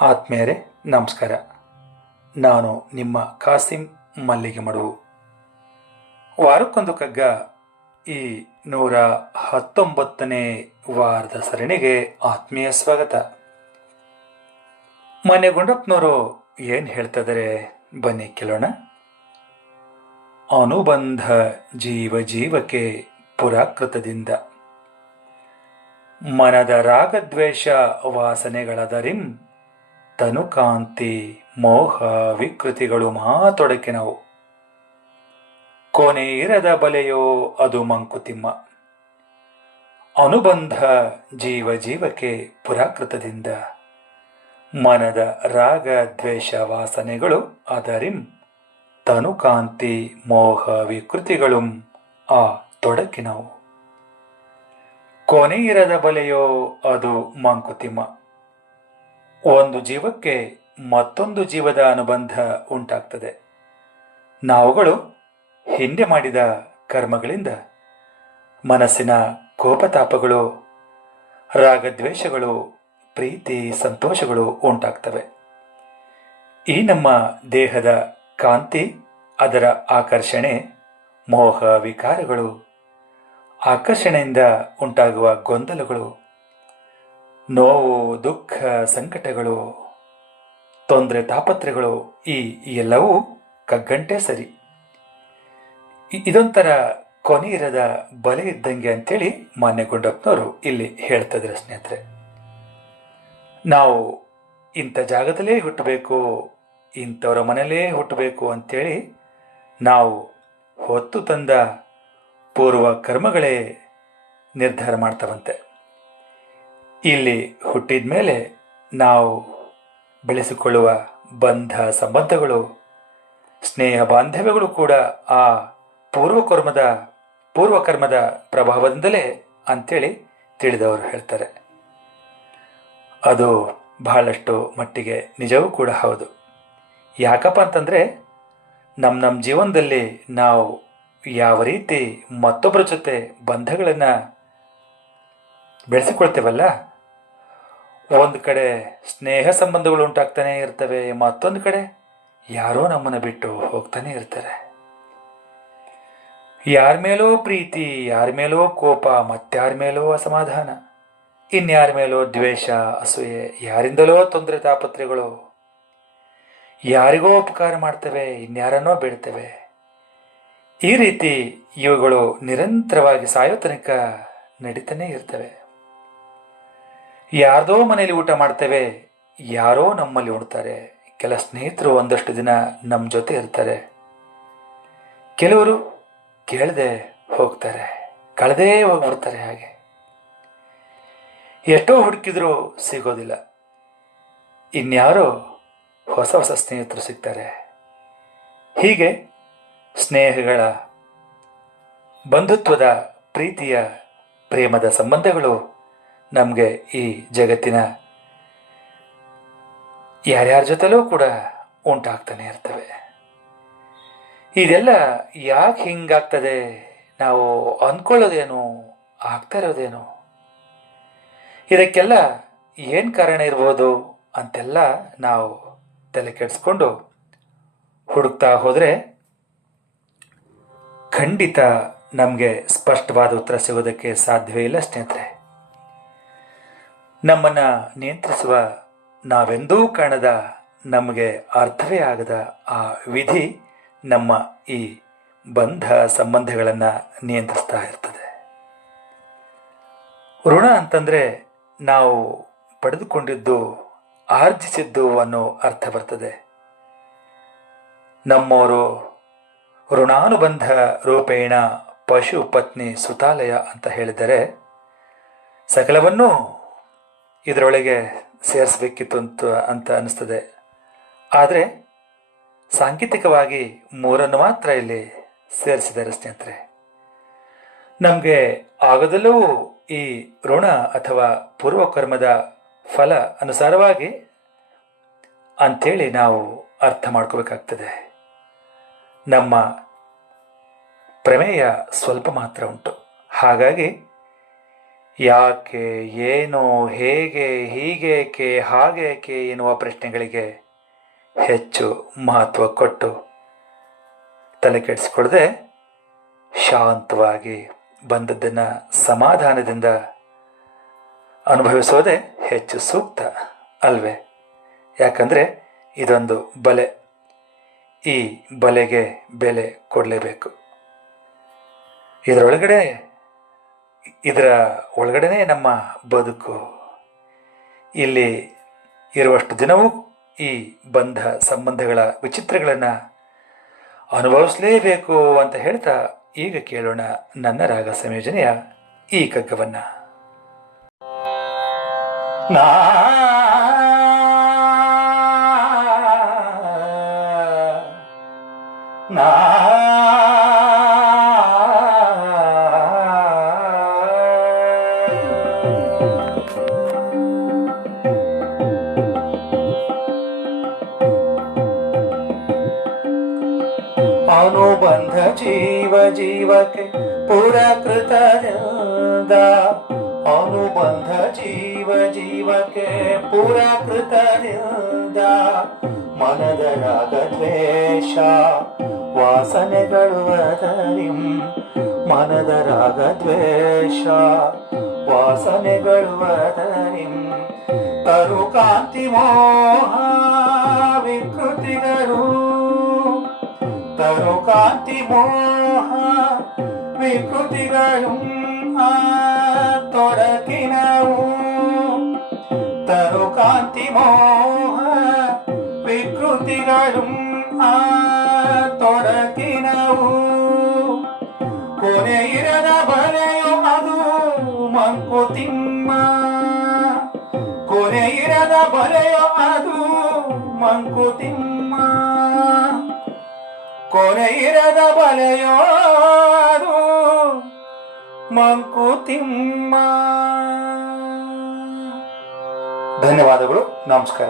ಆತ್ಮೀಯರೇ, ನಮಸ್ಕಾರ. ನಾನು ನಿಮ್ಮ ಕಾಸಿಂ ಮಲ್ಲಿಗೆ ಮಡು ವಾರಕ್ಕೊಂದು ಕಗ್ಗ ಈ ನೂರ ಹತ್ತೊಂಬತ್ತನೇ ವಾರದ ಸರಣಿಗೆ ಆತ್ಮೀಯ ಸ್ವಾಗತ. ಮನೆ ಗುಂಡಪ್ಪನವರು ಏನು ಹೇಳ್ತಿದ್ದಾರೆ ಬನ್ನಿ ಕೇಳೋಣ. ಅನುಬಂಧ ಜೀವ ಜೀವಕ್ಕೆ ಪುರಾಕೃತದಿಂದ. ಮನದ ರಾಗದ್ವೇಷ ವಾಸನೆಗಳದರಿಂ ತನುಕಾಂತಿ, ಮೋಹ, ವಿಕೃತಿಗಳು ಮಾತೊಡಕಿನವು ಕೊನೆ ಇರದ ಬಲೆಯೋ ಅದು ಮಂಕುತಿಮ್ಮ. ಅನುಬಂಧ ಜೀವ ಜೀವಕ್ಕೆ ಪುರಾಕೃತದಿಂದ. ಮನದ ರಾಗ ದ್ವೇಷ ವಾಸನೆಗಳು ಅದರಿಂ. ತನುಕಾಂತಿ, ಮೋಹ, ವಿಕೃತಿಗಳು ಆ ತೊಡಕಿನವು ಕೊನೆಯಿರದ ಬಲೆಯೋ ಅದು ಮಂಕುತಿಮ್ಮ. ಒಂದು ಜೀವಕ್ಕೆ ಮತ್ತೊಂದು ಜೀವದ ಅನುಬಂಧ ಉಂಟಾಗ್ತದೆ. ನಾವುಗಳು ಹಿಂದೆ ಮಾಡಿದ ಕರ್ಮಗಳಿಂದ ಮನಸ್ಸಿನ ಕೋಪತಾಪಗಳು, ರಾಗದ್ವೇಷಗಳು, ಪ್ರೀತಿ, ಸಂತೋಷಗಳು ಉಂಟಾಗ್ತವೆ. ಈ ನಮ್ಮ ದೇಹದ ಕಾಂತಿ, ಅದರ ಆಕರ್ಷಣೆ, ಮೋಹ ವಿಕಾರಗಳು, ಆಕರ್ಷಣೆಯಿಂದ ಉಂಟಾಗುವ ಗೊಂದಲಗಳು ನೋವು, ದುಃಖ, ಸಂಕಟಗಳು, ತೊಂದರೆ ತಾಪತ್ರೆಗಳು ಈ ಎಲ್ಲವೂ ಕಗ್ಗಂಟೆ ಸರಿ. ಇದೊಂಥರ ಕೊನೆ ಬಲೆ ಇದ್ದಂಗೆ ಅಂತೇಳಿ ಮಾನ್ಯ ಗುಂಡಪ್ಪನವರು ಇಲ್ಲಿ ಹೇಳ್ತಿದ್ರೆ ಸ್ನೇಹಿತರೆ. ನಾವು ಇಂಥ ಜಾಗದಲ್ಲೇ ಹುಟ್ಟಬೇಕು, ಇಂಥವರ ಮನೆಯಲ್ಲೇ ಹುಟ್ಟಬೇಕು ಅಂತೇಳಿ ನಾವು ಹೊತ್ತು ತಂದ ಪೂರ್ವ ಕರ್ಮಗಳೇ ನಿರ್ಧಾರ ಮಾಡ್ತವಂತೆ. ಇಲ್ಲಿ ಹುಟ್ಟಿದ ಮೇಲೆ ನಾವು ಬೆಳೆಸಿಕೊಳ್ಳುವ ಬಂಧ ಸಂಬಂಧಗಳು, ಸ್ನೇಹ ಬಾಂಧವ್ಯಗಳು ಕೂಡ ಆ ಪೂರ್ವಕರ್ಮದ ಪೂರ್ವಕರ್ಮದ ಪ್ರಭಾವದಿಂದಲೇ ಅಂಥೇಳಿ ತಿಳಿದವರು ಹೇಳ್ತಾರೆ. ಅದು ಬಹಳಷ್ಟು ಮಟ್ಟಿಗೆ ನಿಜವೂ ಕೂಡ ಹೌದು. ಯಾಕಪ್ಪ ಅಂತಂದರೆ ನಮ್ಮ ನಮ್ಮ ಜೀವನದಲ್ಲಿ ನಾವು ಯಾವ ರೀತಿ ಮತ್ತೊಬ್ಬರ ಜೊತೆ ಬಂಧಗಳನ್ನು ಬೆಳೆಸಿಕೊಳ್ತೇವಲ್ಲ ಒಂದು ಕಡೆ ಸ್ನೇಹ ಸಂಬಂಧಗಳು ಉಂಟಾಗ್ತಾನೆ ಇರ್ತವೆ, ಮತ್ತೊಂದು ಕಡೆ ಯಾರೋ ನಮ್ಮನ್ನು ಬಿಟ್ಟು ಹೋಗ್ತಾನೆ ಇರ್ತಾರೆ. ಯಾರ ಮೇಲೋ ಪ್ರೀತಿ, ಯಾರ ಮೇಲೋ ಕೋಪ ಮತ್ತಾರ ಮೇಲೋ ಅಸಮಾಧಾನ, ಇನ್ಯಾರ ಮೇಲೋ ದ್ವೇಷ, ಅಸೂಯೆ, ಯಾರಿಂದಲೋ ತೊಂದರೆ ತಾಪತ್ರೆಗಳು, ಯಾರಿಗೋ ಉಪಕಾರ ಮಾಡ್ತವೆ, ಇನ್ಯಾರನ್ನೋ ಬಿಡ್ತವೆ. ಈ ರೀತಿ ಇವುಗಳು ನಿರಂತರವಾಗಿ ಸಾಯೋ ತನಕ ನಡೀತಾನೆ ಇರ್ತವೆ. ಯಾರ್ದೋ ಮನೆಯಲ್ಲಿ ಊಟ ಮಾಡ್ತೇವೆ, ಯಾರೋ ನಮ್ಮಲ್ಲಿ ಉಣ್ತಾರೆ. ಕೆಲ ಸ್ನೇಹಿತರು ಒಂದಷ್ಟು ದಿನ ನಮ್ಮ ಜೊತೆ ಇರ್ತಾರೆ. ಕೆಲವರು ಕೇಳದೆ ಹೋಗ್ತಾರೆ, ಕಳೆದೇ ಹೋಗ್ಬಿಡ್ತಾರೆ ಹಾಗೆ. ಎಷ್ಟೋ ಹುಡುಕಿದ್ರೂ ಸಿಗೋದಿಲ್ಲ. ಇನ್ಯಾರೋ ಹೊಸ ಹೊಸ ಸ್ನೇಹಿತರು ಸಿಗ್ತಾರೆ. ಹೀಗೆ ಸ್ನೇಹಗಳ ಬಂಧುತ್ವದ ಪ್ರೀತಿಯ, ಪ್ರೇಮದ ಸಂಬಂಧಗಳು ನಮಗೆ ಈ ಜಗತ್ತಿನ ಯಾರ್ಯಾರ ಜೊತೆಲೂ ಕೂಡ ಉಂಟಾಗ್ತಾನೆ ಇರ್ತವೆ. ಇದೆಲ್ಲ ಯಾಕೆ ಹಿಂಗಾಗ್ತದೆ? ನಾವು ಅಂದ್ಕೊಳ್ಳೋದೇನು ಆಗ್ತಾ ಇರೋದೇನು? ಇದಕ್ಕೆಲ್ಲ ಏನು ಕಾರಣ ಇರ್ಬೋದು ಅಂತೆಲ್ಲ ನಾವು ತಲೆ ಕೆಡಿಸ್ಕೊಂಡು ಹುಡುಕ್ತಾ ಹೋದರೆ ಖಂಡಿತ ನಮಗೆ ಸ್ಪಷ್ಟವಾದ ಉತ್ತರ ಸಿಗೋದಕ್ಕೆ ಸಾಧ್ಯವೇ ಇಲ್ಲ ಸ್ನೇಹಿತರೆ. ನಮ್ಮನ್ನು ನಿಯಂತ್ರಿಸುವ ನಾವೆಂದೂ ಕಾಣದ ನಮಗೆ ಅರ್ಥವೇ ಆಗದ ಆ ವಿಧಿ ನಮ್ಮ ಈ ಬಂಧ ಸಂಬಂಧಗಳನ್ನು ನಿಯಂತ್ರಿಸ್ತಾ ಇರ್ತದೆ. ಋಣ ಅಂತಂದರೆ ನಾವು ಪಡೆದುಕೊಂಡಿದ್ದು ಆರ್ಜಿಸಿದ್ದು ಅನ್ನೋ ಅರ್ಥ ಬರ್ತದೆ. ನಮ್ಮವರು ಋಣಾನುಬಂಧ ರೂಪೇಣ ಪಶು ಪತ್ನಿ ಸುತಾಲಯ ಅಂತ ಹೇಳಿದರೆ ಸಕಲವನ್ನೂ ಇದರೊಳಗೆ ಸೇರಿಸಬೇಕಿತ್ತು ಅಂತ ಅಂತ ಅನಿಸ್ತದೆ. ಆದರೆ ಸಾಂಕೇತಿಕವಾಗಿ ಮೂರನ್ನು ಮಾತ್ರ ಇಲ್ಲಿ ಸೇರಿಸಿದ್ದಾರೆ ಸ್ನೇಹಿತರೆ. ನಮಗೆ ಆಗದಲ್ಲೂ ಈ ಋಣ ಅಥವಾ ಪೂರ್ವಕರ್ಮದ ಫಲ ಅನುಸಾರವಾಗಿ ಅಂಥೇಳಿ ನಾವು ಅರ್ಥ ಮಾಡ್ಕೋಬೇಕಾಗ್ತದೆ. ನಮ್ಮ ಪ್ರಮೇಯ ಸ್ವಲ್ಪ ಮಾತ್ರ ಉಂಟು. ಹಾಗಾಗಿ ಯಾಕೆ, ಏನು, ಹೇಗೆ ಹೀಗೇಕೆ ಹಾಗೇಕೆ ಎನ್ನುವ ಪ್ರಶ್ನೆಗಳಿಗೆ ಹೆಚ್ಚು ಮಹತ್ವ ಕೊಟ್ಟು ತಲೆ ಕೆಡಿಸಿಕೊಳ್ಳದೆ ಶಾಂತವಾಗಿ ಬಂದದ್ದನ್ನು ಸಮಾಧಾನದಿಂದ ಅನುಭವಿಸೋದೇ ಹೆಚ್ಚು ಸೂಕ್ತ ಅಲ್ವೇ? ಯಾಕಂದರೆ ಇದೊಂದು ಬಲೆ. ಈ ಬಲೆಗೆ ಬೆಲೆ ಕೊಡಲೇಬೇಕು. ಇದರೊಳಗಡೆ ಇದರ ಒಳಗಡೆನೇ ನಮ್ಮ ಬದುಕು. ಇಲ್ಲಿ ಇರುವಷ್ಟು ದಿನವೂ ಈ ಬಂಧ ಸಂಬಂಧಗಳ ವಿಚಿತ್ರಗಳನ್ನು ಅನುಭವಿಸಲೇಬೇಕು ಅಂತ ಹೇಳ್ತಾ ಈಗ ಕೇಳೋಣ ನನ್ನ ರಾಗ ಸಂಯೋಜನೆಯ ಈ ಕಗ್ಗವನ್ನು ನಾ ಅನುಬಂಧ ಜೀವ ಜೀವಕ್ಕೆ ಪುರಕೃತದಿಂದ. ಅನುಬಂಧ ಜೀವ ಜೀವಕ್ಕೆ ಪುರಕೃತದಿಂದ. ಮನದ ರಾಗ ದ್ವೇಷ, ವಾಸನೆಗಳು ಅದರಿಂ ಮನದ ರಾಗ ದ್ವೇಷ, ವಾಸನೆಗಳು ಅದರಿಂ ತರು ಕಾಂತಿ ಮೋಹ, ವಿಕೃತಿಗಳು ತರು ಕಾಂತಿ ಮೋಹ ವಿಕೃತಿಗಳು ಆ ತೊಡಕಿನವು ತರು ಕಾಂತಿ ಮೋಹ ವಿಕೃತಿಗಳು ಆ ತೊಡಕಿನವು ಕೊನೆ ಇರದ ಬಲೆಯು ಅದು ಮಂಕುತಿಮ್ಮ ಕೊನೆ ಇರದ ಬಲೆಯು ಅದು ಮಂಕುತಿಮ್ಮ ಕೊನೆ ಬಲೆಯೋದು ಬಲೆಯೋ ಮಂಕುತಿಮ್ಮ ಧನ್ಯವಾದಗಳು. ನಮಸ್ಕಾರ.